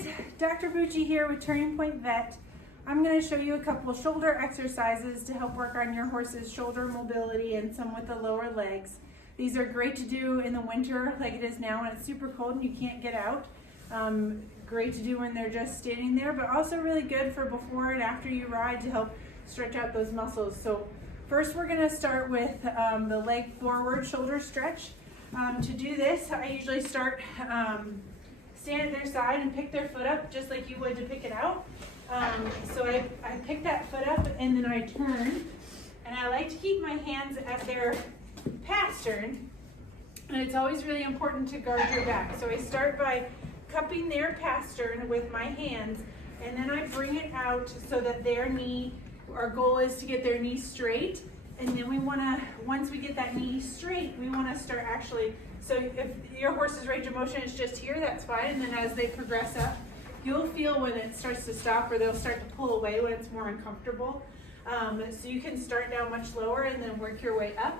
guys, Dr. Bucci here with Turning Point Vet. I'm going to show you a couple shoulder exercises to help work on your horse's shoulder mobility and some with the lower legs. These are great to do in the winter like it is now when it's super cold and you can't get out. Great to do when they're just standing there, but also really good for before and after you ride to help stretch out those muscles. So first we're going to start with the leg forward shoulder stretch. To do this, I usually start stand at their side and pick their foot up just like you would to pick it out. So I pick that foot up and then I turn, and I like to keep my hands at their pastern, and it's always really important to guard your back. So I start by cupping their pastern with my hands, and then I bring it out so that their knee, our goal is to get their knee straight, and then we want to, once we get that knee straight, we want to start actually, so if your horse's range of motion is just here, that's fine, and then as they progress up, you'll feel when it starts to stop or they'll start to pull away when it's more uncomfortable. So you can start down much lower and then work your way up.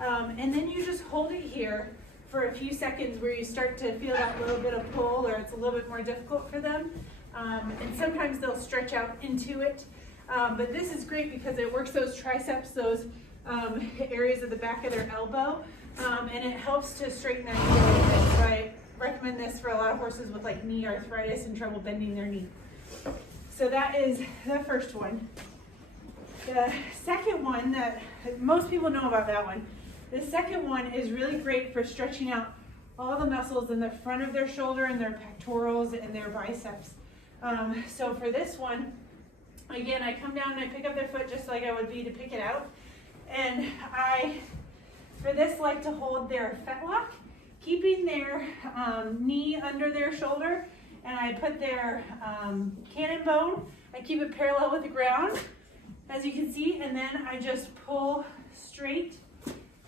And then you just hold it here for a few seconds where you start to feel that little bit of pull or it's a little bit more difficult for them. And sometimes they'll stretch out into it. But this is great because it works those triceps, those areas of the back of their elbow, and it helps to straighten their knee a little bit. So I recommend this for a lot of horses with like knee arthritis and trouble bending their knee. So that is the first one. The second one that most people know about that one. The second one is really great for stretching out all the muscles in the front of their shoulder and their pectorals and their biceps. So for this one, again, I come down and I pick up their foot just like I would be to pick it out. And I, for this, like to hold their fetlock, keeping their knee under their shoulder, and I put their cannon bone, I keep it parallel with the ground, as you can see, and then I just pull straight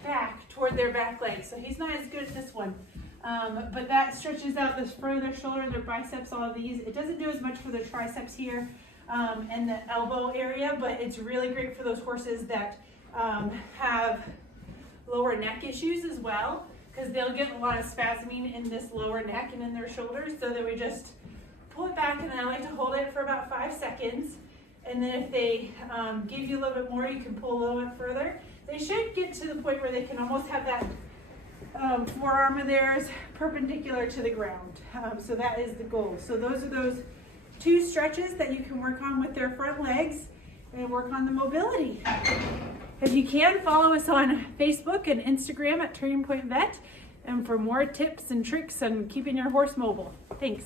back toward their back leg. So he's not as good at this one, but that stretches out the front of their shoulder, their biceps, all of these. It doesn't do as much for the triceps here and the elbow area, but it's really great for those horses that have lower neck issues as well, because they'll get a lot of spasming in this lower neck and in their shoulders. So then we just pull it back, and then I like to hold it for about 5 seconds. And then if they give you a little bit more, you can pull a little bit further. They should get to the point where they can almost have that forearm of theirs perpendicular to the ground. So that is the goal. So those are those 2 stretches that you can work on with their front legs and work on the mobility. If you can, follow us on Facebook and Instagram at Turning Point Vet, and for more tips and tricks on keeping your horse mobile. Thanks.